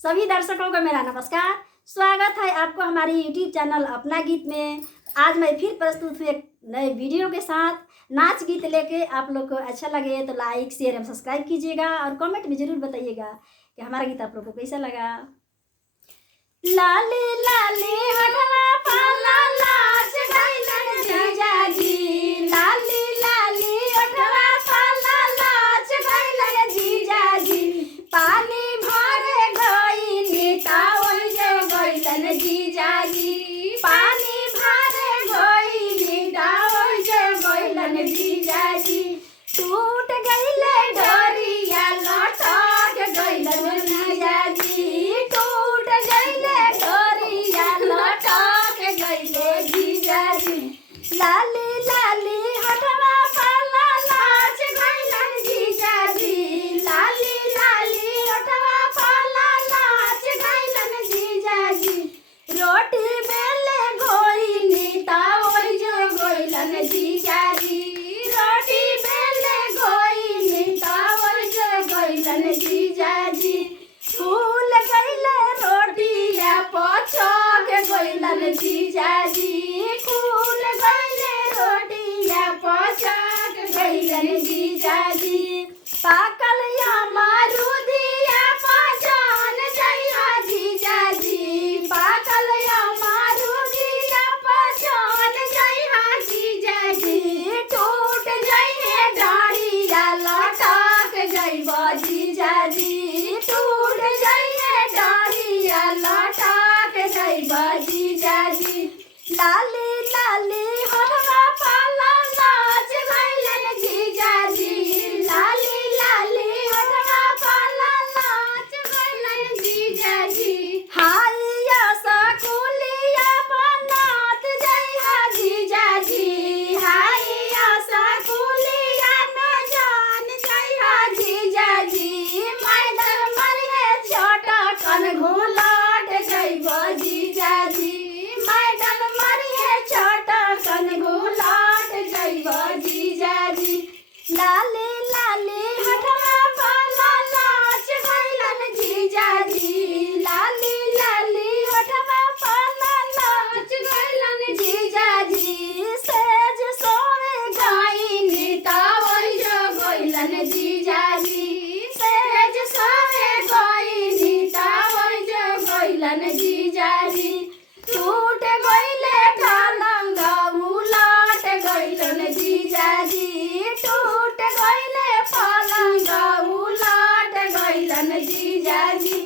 सभी दर्शकों को मेरा नमस्कार। स्वागत है आपको हमारे YouTube चैनल अपना गीत में। आज मैं फिर प्रस्तुत हुई एक नए वीडियो के साथ नाच गीत लेके। आप लोग को अच्छा लगे तो लाइक शेयर एवं सब्सक्राइब कीजिएगा और कमेंट में ज़रूर बताइएगा कि हमारा गीत आप लोग को कैसा लगा। लाली लाली हटवा पाला लाच गइलन जीजाजी, लाली लाली हटवा पाला लाच गइलन जीजाजी, पानी भरे गइली ता ओइ जो गइलन जीजाजी, पानी भरे गइली ता ओइ जो गइलन जीजाजी, टूट गइले डोरिया लटक गइलन जीजाजी, टूट गइले डोरिया लटक गइले जीजाजी, लाली लाली हटवा पाला लाच गइलन जीजाजी, लाली लाली हटवा पाला लाच गइलन जीजाजी, रोटी बेले गइली ता ओइ जो गइलन जीजाजी, रोटी बेले गइली ता ओइ जो गइलन जीजाजी, फूल गइले रोटिया पचक गइलन जीजाजी, फूल गइले रोटिया पचक गइलन जीजाजी, पाकल या मारुदिया पहचान जइहा जीजाजी, पाकल या मारुदिया पहचान जइहा जीजाजी, टूट जइहे डाँडिया लटक जइबा जीजाजी, टूट जइहे डाँडिया लटक जइबा जीजाजी, लाली लाली हटवा पाला नाच गइलन जीजाजी, लाली लाली हटवा पाला नाच गइलन जीजाजी, हाइया सकुलिया बनात जइहा जीजाजी, हाइया सकुलिया में जान जइहा जीजाजी, मैडम मरिहे चटकन घुलट जइबा जीजाजी, मैडम मरिहे चटकन घुलट जइबा जीजाजी, लाली लाली हटवा पाला नाच गइलन जीजाजी, लाली लाली हटवा पाला नाच गइलन जीजाजी, सेज सोवे गइनी ता ओइ जो गइलन जीजाजी, सेज सोवे गइनी ता ओइ जो गइलन जीजाजी, टूट गइले पलंग उलट गइलन जीजाजी, टूट गइले पलंग उलट गइलन जीजाजी,